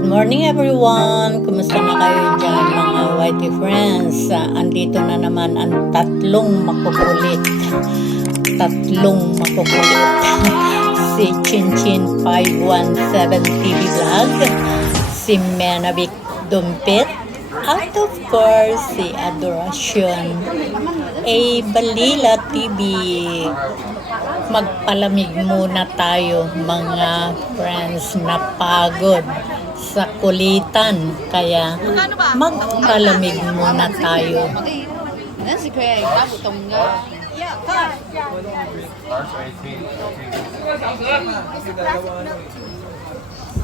Good morning everyone! Kumusta na kayo dyan mga YT friends? Andito na naman ang tatlong makukulit. Si Chinchin 517 TV Vlog, si Menavic Dumpit, at of course si Adoration A. Balila TV. Magpalamig muna tayo mga friends, napagod sa kulitan, kaya magpalamig muna tayo. Si Craig, kabutong nga.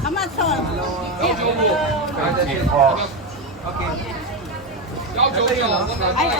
Amazon. Ay,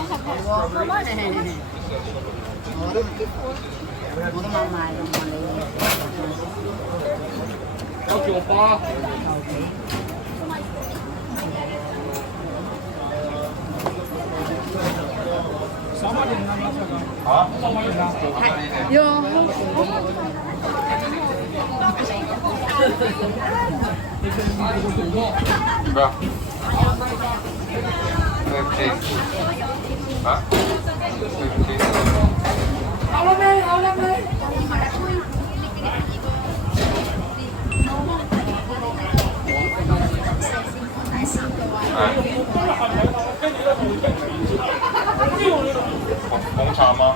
红茶吗？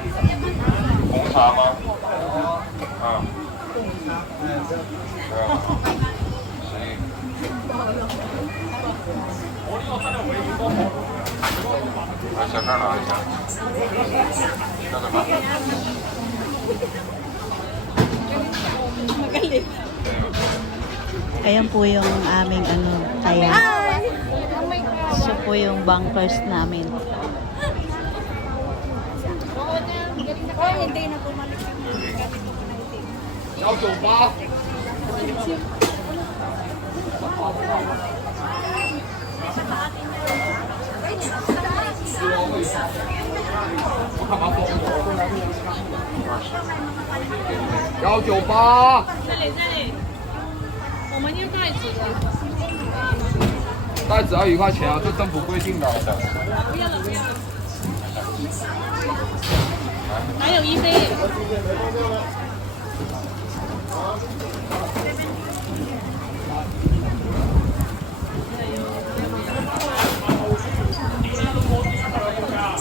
红茶吗？啊。来，小盖拿一下。要什么？ Ayan po yung aming kaya. So po yung bunkers namin. hindi na bumalik yung幺九八。这里，我们要袋子的。袋子要1块钱啊，这政府规定的。不要了。还有一杯。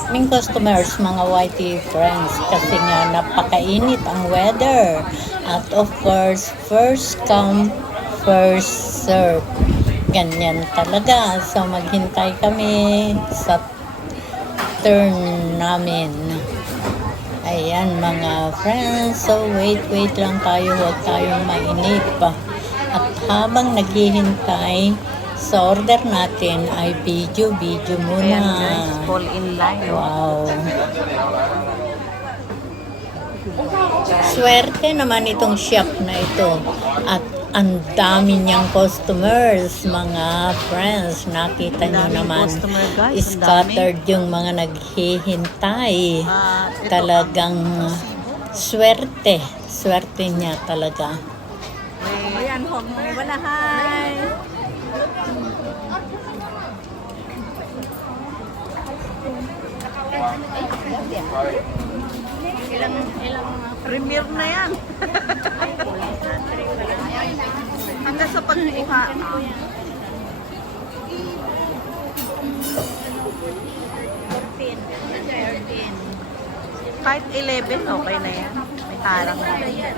Aming customers, mga YT friends, kasi nga napakainit ang weather. At of course, first come, first serve. Ganyan talaga. So maghintay kami sa turn namin. Ayan mga friends. So wait lang tayo. Huwag tayong mainip pa. At habang naghihintay, sa order natin ay video muna. fall in line. Wow. Swerte naman itong shop na ito. At ang dami niyang customers, mga friends. Nakita niyo naman, scattered yung mga naghihintay. Talagang swerte. Swerte niya talaga. Ayan, huwag mo ibalahay. Ilang premier na yan. Hanggang sa pagkuha. Kahit 11, okay na yan. May harang na yan.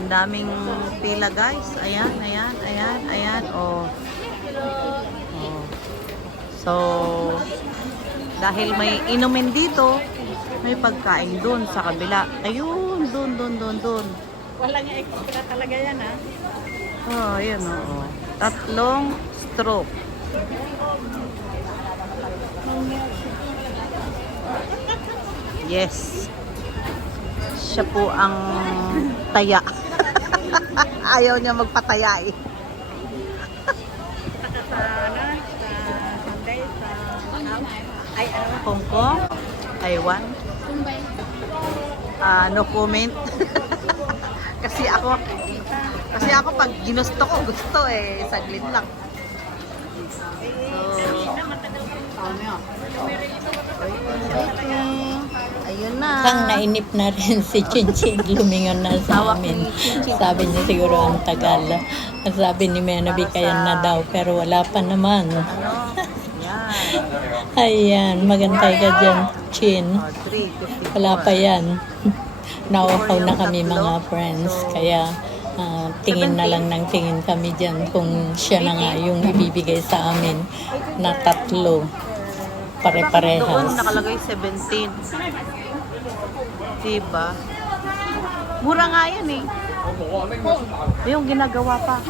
Ang daming pila guys. Ayan. Oh. So, dahil may inumin dito, may pagkain doon sa kabila. Ayun, doon. Walang extra talaga yan, ha? Oh, ayun oh. Tatlong stroke. Yes. Siya po ang taya. Ayaw niya magpataya eh. Hong Kong, Taiwan. no comment. kasi ako pag ginusto ko, gusto eh. Saglit lang. Ayun na. Kang nainip na rin si Chinchin, lumingon na sa amin. Sabi niya siguro ang tagal. Sabi ni Menabi kaya na daw, pero wala pa naman. Ano? Yan. Ayan, magantay ka dyan, Chin. 3:54. Wala pa yan. Nauhaw na kami mga friends, kaya tingin na lang ng tingin kami dyan kung siya na nga yung ibibigay sa amin na 3. Doon Pare-parehas. nakalagay 17. Diba? Mura nga yan eh. Yung ginagawa pa.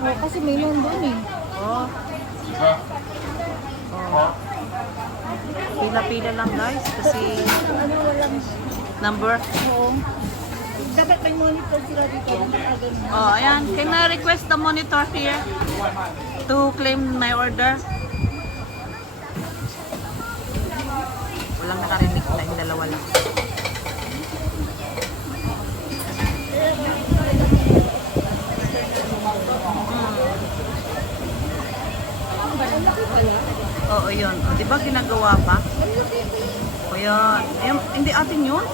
kasi may loan doon eh. Oh. Oh. Pila-pila lang guys kasi number. Oo. Dapat may monitor sila dito. Oh, ayan. Can I request the monitor here to claim my order? Walang nakarinig na yung dalawa lang. Oo, yun. O, di ba ginagawa pa? O, yun. Ayun, hindi atin yun?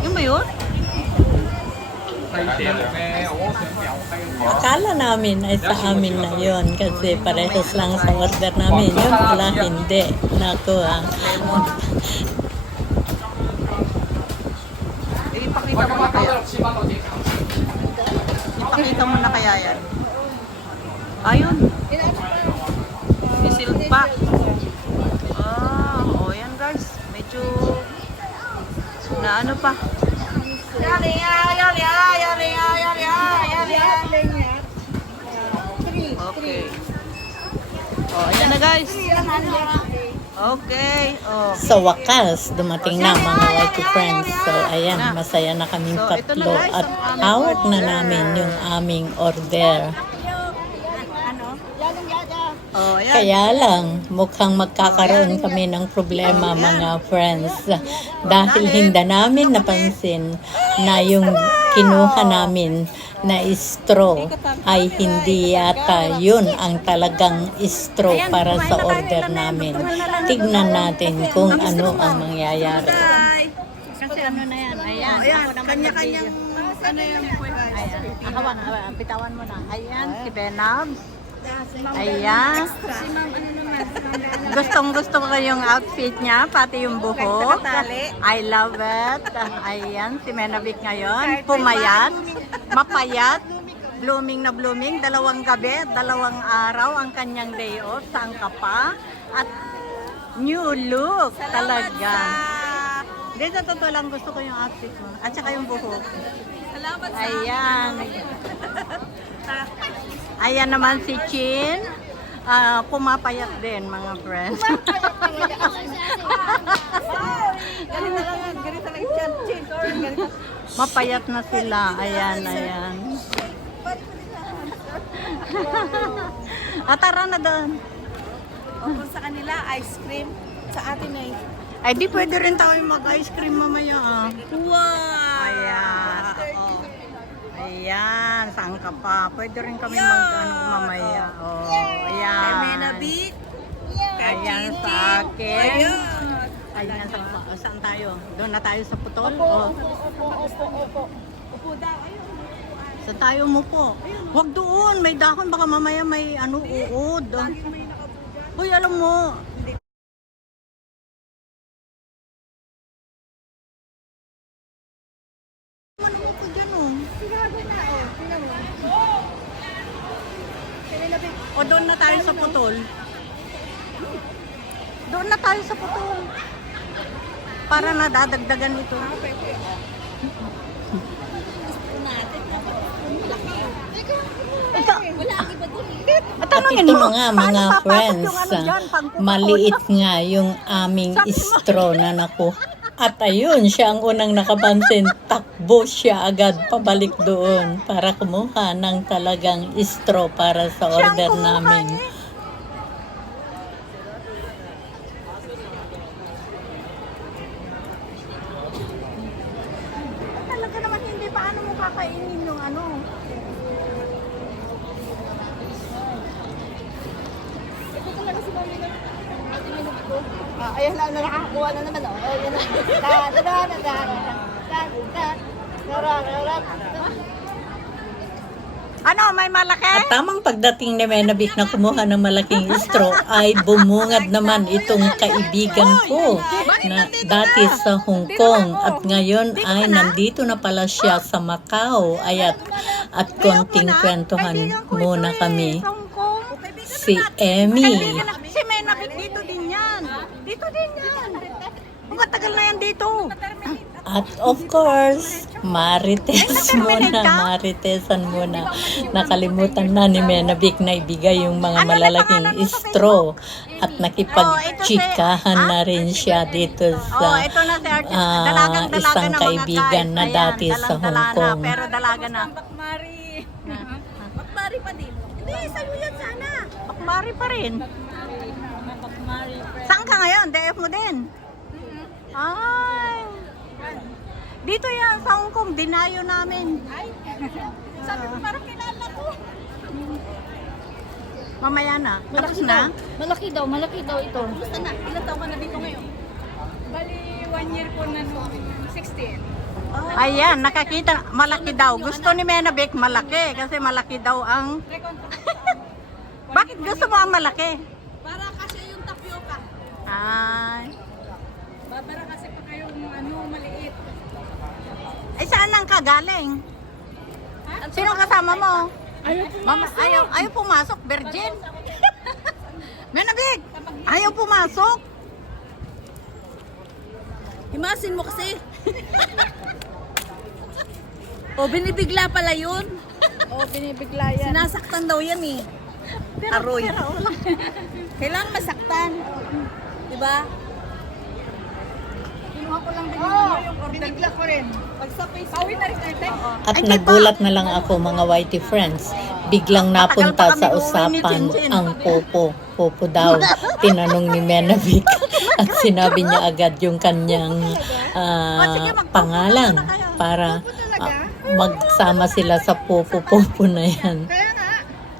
Yun ba yun? Akala namin ay sa amin na yon kasi parehas lang sa order namin. Yun pala hindi. Naku Ipakita mo na kaya. Ipakita mo na kaya yan. Ayun. Isil pa. Oh, yan guys. Medyo na ano pa. Okay. Oh, ayan na guys. Okay. Oh. Sa wakas, dumating na mga Whitey friends. So, ayan, masaya na kaming So, ito na 3 guys, at ang aming hawak na order. namin yung aming order. Oh, ayan. Kaya lang, mukhang magkakaroon kami ng problema mga friends. Dahil hindi namin napansin na yung kinuha namin na straw ay hindi yata yun ang talagang straw para sa order namin. Tignan natin kung ano ang mangyayari. Kasi ano na yan. Ayan. Oh, ayan. Ako naman Kanya-kanyang ano yung Ayan. Hawan, pitawan mo na. Ayan, si Benabs. Ayan. Gustong-gusto ko yung outfit niya, pati yung buhok. I love it. Ayan, si Menabik ngayon. Pumayat, mapayat, blooming na blooming. 2 gabi, 2 araw ang kanyang day off. Saan ka pa? At new look talaga. Hindi, sa totoo lang gusto ko yung outfit mo. At saka yung buhok. Salamat Ayan. Ayan naman si Chin. Pumapayat din mga friends. Ganito lang yan. Ganito lang yan. Chin. Ganito. Mapayat na sila. Ayan, ayan. Tara na doon. O kung sa kanila, ice cream. Sa atin ay Ay, di pwede rin tayo mag-ice cream mamaya. wow! Ayan. Ayan, saan ka pa? Pwede rin kami mag-ano mamaya. Oh, ayan. Menabik. Ayan sa akin. Ayan, saan tayo? Doon na tayo sa putol? Opo. Upo daw. Ayun. Saan tayo mo po? Huwag doon, may dahon. Baka mamaya may uod. Uy, alam mo. Manuot ko dyan, oh. O doon na tayo sa putol. Doon na tayo sa putol. Para nadadagdagan ito. At ito na nga mga friends, maliit nga yung aming straw na naku. At ayun, siya ang unang nakapansin, takbo siya agad pabalik doon para kumuha ng talagang straw para sa order namin. kainin yung ano. Ito talaga si Mami na tinulog ko. Ayan na, nakakakuha na naman. Ayan na. Ano, may malaki? At tamang pagdating ni Menabik na kumuha ng malaking straw ay bumungad naman itong kaibigan ko na dati sa Hong Kong at ngayon ay nandito na pala siya sa Macau. At konting kwentuhan muna kami. Si Emmy. Si Menabik dito din yan. Dito din yan. Matagal na yan dito. At of course, Maritesan muna. Nakalimutan na ni Menabik na ibigay yung mga malalaking straw at nakipagchikahan na rin siya dito sa Ito na si Archie. isang kaibigan na dati sa Hong Kong. Pero dalaga na. Bakmari. Bakmari pa din. Hindi, sa'yo yan sana. Bakmari pa rin. Bakmari. Saan ka ngayon? DF mo din? Ay. Dito yan sa Hong Kong. Dinayo namin. Sabi ko parang kilala ko. Mamaya na. Tapos na? Malaki daw ito. Basta na, ilan taon ka na dito ngayon? Bali, 1 year po na no, 16. Ayan, nakakita. Malaki daw. Gusto ni Menabik malaki. Kasi malaki daw ang... Bakit gusto mo ang malaki? Para kasi yung tapioca. Ay. Para kasi pa kayong ano, maliit. Ay, saan nang kagaling? Sino kasama mo? Ayaw pumasok, virgin. Menabik, ayaw pumasok. Himasin mo kasi. O, binibigla pala yun. Oh, binibigla yan. Sinasaktan daw yan eh. Aroy. Kailangan masaktan. Diba? Kinuha ko lang din yung order. Binigla ko rin. Pagsapay, pauwi na rin tayo. At nagulat na lang ako mga whitey friends. Biglang napunta sa usapan ang popo. Popo daw. Tinanong ni Menabik. At sinabi niya agad yung kanyang pangalan para magsama sila sa popo-popo na yan.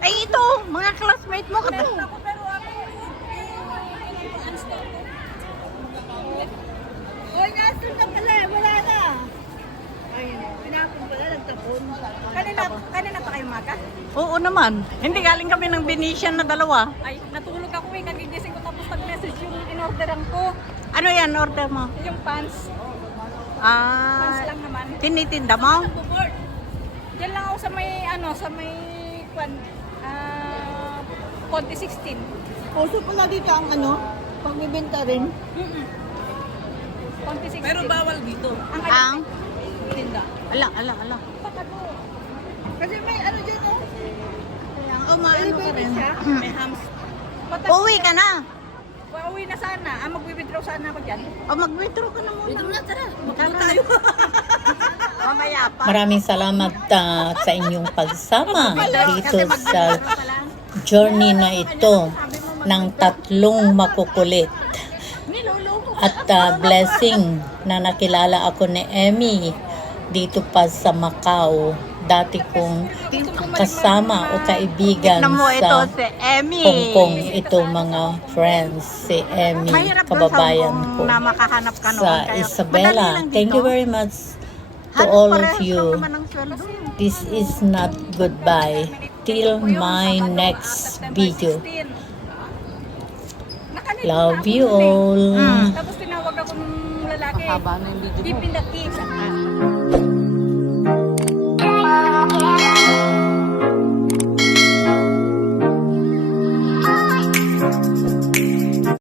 Ay, ito, mga classmate mo. Oy, nasun ka pala. Wala na. Ayun. Pinapon pala. Nagtapon. Kanina pa kayo maga? Oo naman. Hindi galing kami ng Venetian na dalawa. Ay, natulog ako eh. Nagigising ko tapos nag-message yung in-orderan ko. Ano yan, order mo? Yung pants. Pants Ah, lang naman. tinitinda mo? Nagbo-board. Diyan lang ako sa may, Conti 16. Puso pala dito ang ano, pagbibenta rin. Conti 16. Pero bawal dito. Ang? Tinda. Ala. Kasi may ano dyan oh. Umaano ka rin. May hams. Uwi ka na. Pauwi na sana. Mag-withdraw sana ako dyan. O mag-withdraw ka na muna. Withdraw na, tara. Magkano tayo? Mamaya pa. Maraming salamat sa inyong pagsama dito sa journey na ito ng tatlong makukulit. At blessing na nakilala ako ni Emmy dito pa sa Macau. Dati kong kasama o kaibigan Tignan mo ito sa si Emmy. Hong Kong. Ito mga friends, si Emmy, Mahirap doon kababayan sa Hong ko. Kong na makahanap ka noon. Sa Kaya Isabela. madali lang Thank you dito. very much to Halos all of parehas lang you. naman ang sweldo. This is not goodbye. Till my next video. Love you all. Tapos tinawag ako ng lalaki. Haba na yung video mo. Deep in the teeth.